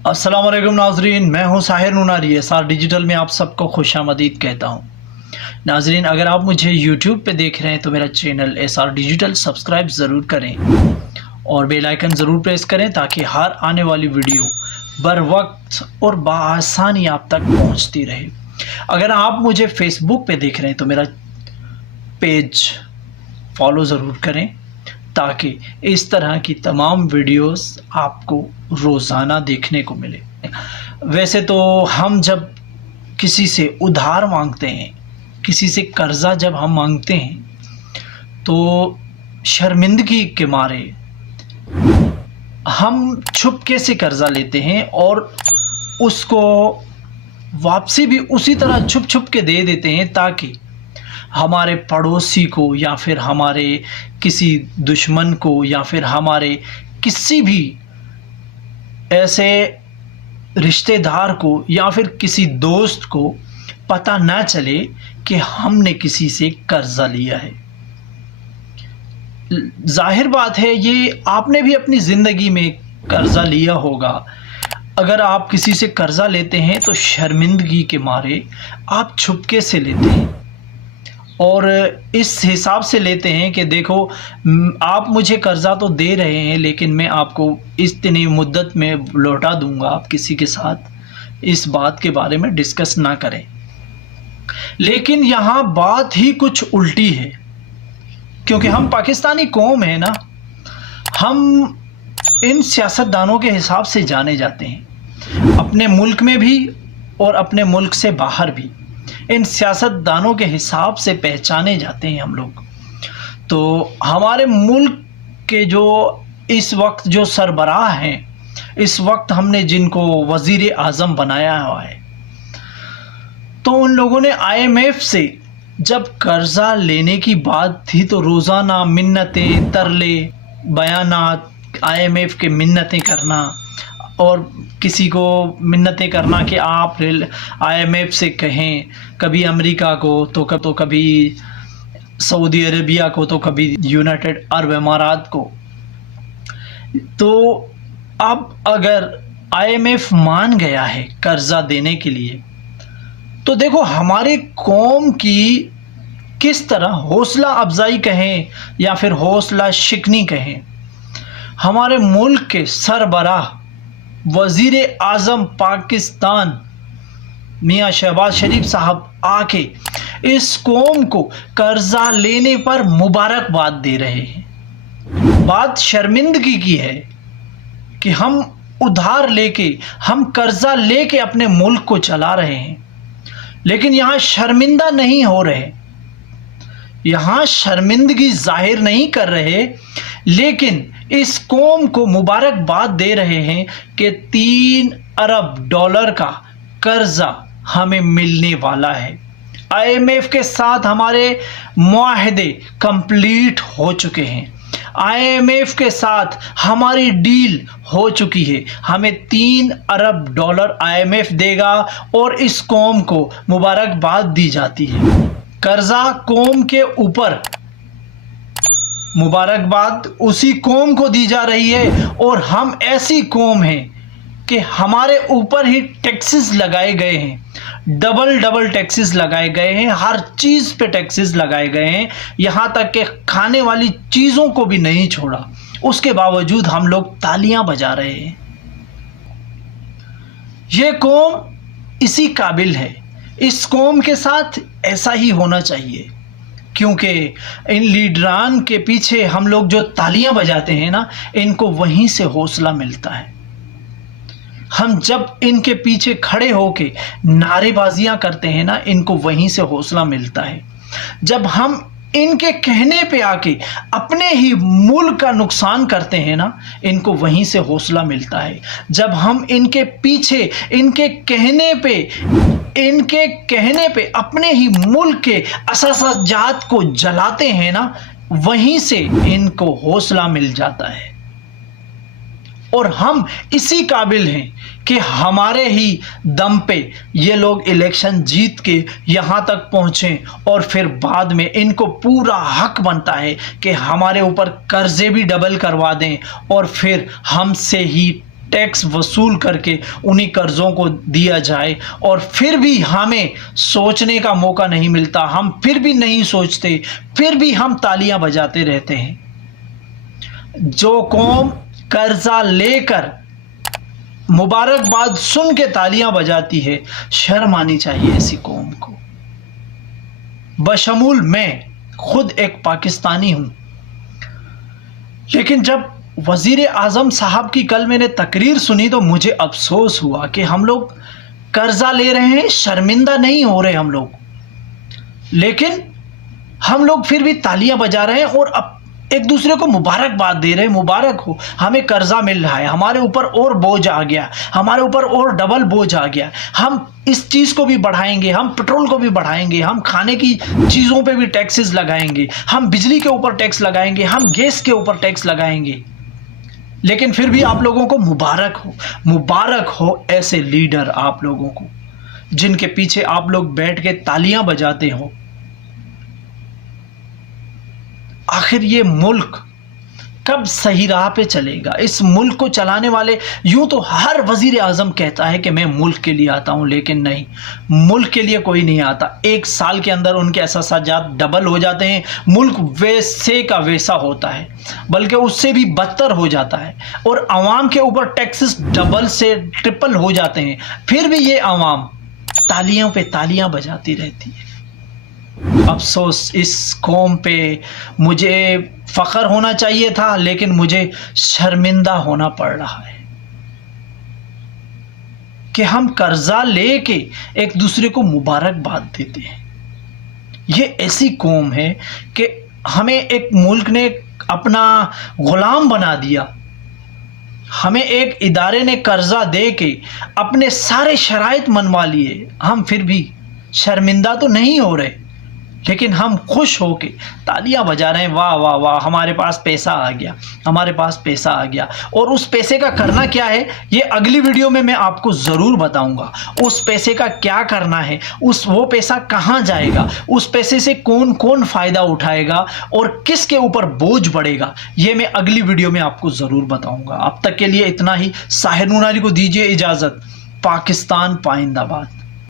अस्सलाम वालेकुम नाजरीन, मैं हूं साहिर नूनारी। एसआर डिजिटल में आप सबको खुशामदीद कहता हूं। नाजरीन, अगर आप मुझे यूट्यूब पे देख रहे हैं तो मेरा चैनल एसआर डिजिटल सब्सक्राइब ज़रूर करें और बेल आइकन ज़रूर प्रेस करें ताकि हर आने वाली वीडियो बर वक्त और बआसानी आप तक पहुंचती रहे। अगर आप मुझे फेसबुक पे देख रहे हैं तो मेरा पेज फॉलो ज़रूर करें ताकि इस तरह की तमाम वीडियोस आपको रोज़ाना देखने को मिले। वैसे तो हम जब किसी से उधार मांगते हैं, किसी से कर्ज़ा जब हम मांगते हैं तो शर्मिंदगी के मारे हम छुपके से कर्ज़ा लेते हैं और उसको वापसी भी उसी तरह छुप छुप के दे देते हैं ताकि हमारे पड़ोसी को या फिर हमारे किसी दुश्मन को या फिर हमारे किसी भी ऐसे रिश्तेदार को या फिर किसी दोस्त को पता ना चले कि हमने किसी से कर्जा लिया है। जाहिर बात है, ये आपने भी अपनी ज़िंदगी में कर्जा लिया होगा। अगर आप किसी से कर्जा लेते हैं तो शर्मिंदगी के मारे आप छुपके से लेते हैं और इस हिसाब से लेते हैं कि देखो, आप मुझे कर्ज़ा तो दे रहे हैं लेकिन मैं आपको इतनी मुद्दत में लौटा दूंगा। आप किसी के साथ इस बात के बारे में डिस्कस ना करें। लेकिन यहाँ बात ही कुछ उल्टी है, क्योंकि हम पाकिस्तानी कौम है ना, हम इन सियासतदानों के हिसाब से जाने जाते हैं, अपने मुल्क में भी और अपने मुल्क से बाहर भी इन सियासतदानों के हिसाब से पहचाने जाते हैं हम लोग। तो हमारे मुल्क के जो इस वक्त जो सरबराह हैं, इस वक्त हमने जिनको वज़ीर आज़म बनाया हुआ है, तो उन लोगों ने IMF से जब कर्ज़ा लेने की बात थी तो रोज़ाना मिन्नतें, तरले, बयानात, IMF के मिन्नतें करना और किसी को मिन्नतें करना कि आप IMF से कहें, कभी अमेरिका को तो कभी सऊदी अरबिया को तो कभी यूनाइटेड अरब अमारात को। तो अब अगर IMF मान गया है कर्ज़ा देने के लिए तो देखो हमारी कौम की किस तरह हौसला अफजाई कहें या फिर हौसला शिकनी कहें, हमारे मुल्क के सरबराह वज़ीर आज़म पाकिस्तान मियाँ शहबाज शरीफ साहब आके इस कौम को कर्ज़ा लेने पर मुबारकबाद दे रहे हैं। बात शर्मिंदगी की है कि हम उधार लेके, हम कर्ज़ा लेके अपने मुल्क को चला रहे हैं, लेकिन यहाँ शर्मिंदा नहीं हो रहे, यहाँ शर्मिंदगी जाहिर नहीं कर रहे, लेकिन इस कौम को मुबारकबाद दे रहे हैं कि 3 अरब डॉलर का कर्जा हमें मिलने वाला है। IMF के साथ हमारे मुआहदे कंप्लीट हो चुके हैं, IMF के साथ हमारी डील हो चुकी है। हमें 3 अरब डॉलर IMF देगा और इस कौम को मुबारकबाद दी जाती है। कर्जा कौम के ऊपर, मुबारकबाद उसी कौम को दी जा रही है और हम ऐसी कौम हैं कि हमारे ऊपर ही टैक्सेस लगाए गए हैं, डबल टैक्सेस लगाए गए हैं, हर चीज़ पे टैक्सेस लगाए गए हैं, यहाँ तक कि खाने वाली चीज़ों को भी नहीं छोड़ा। उसके बावजूद हम लोग तालियां बजा रहे हैं। ये कौम इसी काबिल है, इस कौम के साथ ऐसा ही होना चाहिए, क्योंकि इन लीडरान के पीछे हम लोग जो तालियां बजाते हैं ना, इनको वहीं से हौसला मिलता है। हम जब इनके पीछे खड़े होके नारेबाजियां करते हैं ना, इनको वहीं से हौसला मिलता है। जब हम इनके कहने पे आके अपने ही मुल्क का नुकसान करते हैं ना, इनको वहीं से हौसला मिलता है। जब हम इनके पीछे इनके कहने पे अपने ही मुल्क के असासाजात को जलाते हैं ना, वहीं से इनको हौसला मिल जाता है। और हम इसी काबिल हैं कि हमारे ही दम पे ये लोग इलेक्शन जीत के यहाँ तक पहुँचें और फिर बाद में इनको पूरा हक बनता है कि हमारे ऊपर कर्जे भी डबल करवा दें और फिर हमसे ही टैक्स वसूल करके उन्हीं कर्ज़ों को दिया जाए, और फिर भी हमें सोचने का मौका नहीं मिलता, हम फिर भी नहीं सोचते, फिर भी हम तालियां बजाते रहते हैं। जो कौम कर्जा लेकर मुबारकबाद सुन के तालियां बजाती है, शर्म आनी चाहिए ऐसी कौम को। बशमूल मैं खुद एक पाकिस्तानी हूं, लेकिन जब वज़ीर आज़म साहब की कल मैंने तकरीर सुनी तो मुझे अफसोस हुआ कि हम लोग कर्जा ले रहे हैं, शर्मिंदा नहीं हो रहे हम लोग, लेकिन हम लोग फिर भी तालियां बजा रहे हैं और अब एक दूसरे को मुबारकबाद दे रहे हैं, मुबारक हो, हमें कर्जा मिल रहा है, हमारे ऊपर और बोझ आ गया, हमारे ऊपर और डबल बोझ आ गया, हम इस चीज़ को भी बढ़ाएंगे, हम पेट्रोल को भी बढ़ाएंगे, हम खाने की चीज़ों पे भी टैक्सेस लगाएंगे, हम बिजली के ऊपर टैक्स लगाएंगे, हम गैस के ऊपर टैक्स लगाएंगे। लेकिन फिर भी आप लोगों को मुबारक हो ऐसे लीडर आप लोगों को, जिनके पीछे आप लोग बैठ के तालियां बजाते हो। आखिर ये मुल्क कब सही राह पे चलेगा? इस मुल्क को चलाने वाले, यूं तो हर वजीर आज़म कहता है कि मैं मुल्क के लिए आता हूं, लेकिन नहीं, मुल्क के लिए कोई नहीं आता। एक साल के अंदर उनके एहसासात डबल हो जाते हैं, मुल्क वैसे का वैसा होता है, बल्कि उससे भी बदतर हो जाता है, और आवाम के ऊपर टैक्सेस डबल से ट्रिपल हो जाते हैं, फिर भी ये आवाम तालियों पे तालियां बजाती रहती है। अफसोस, इस कौम पे मुझे फ़ख्र होना चाहिए था, लेकिन मुझे शर्मिंदा होना पड़ रहा है कि हम कर्जा लेके एक दूसरे को मुबारकबाद देते हैं। ये ऐसी कौम है कि हमें एक मुल्क ने अपना गुलाम बना दिया, हमें एक इदारे ने कर्जा दे के अपने सारे शराइत मनवा लिए, हम फिर भी शर्मिंदा तो नहीं हो रहे, लेकिन हम खुश होके तालियां बजा रहे हैं, वाह वाह वाह, हमारे पास पैसा आ गया, हमारे पास पैसा आ गया। और उस पैसे का करना क्या है, ये अगली वीडियो में मैं आपको ज़रूर बताऊंगा। उस पैसे का क्या करना है, वो पैसा कहाँ जाएगा, उस पैसे से कौन कौन फ़ायदा उठाएगा और किसके ऊपर बोझ बढ़ेगा, ये मैं अगली वीडियो में आपको ज़रूर बताऊँगा। अब तक के लिए इतना ही। साहिर नूरानी को दीजिए इजाज़त। पाकिस्तान पाइंदाबाद।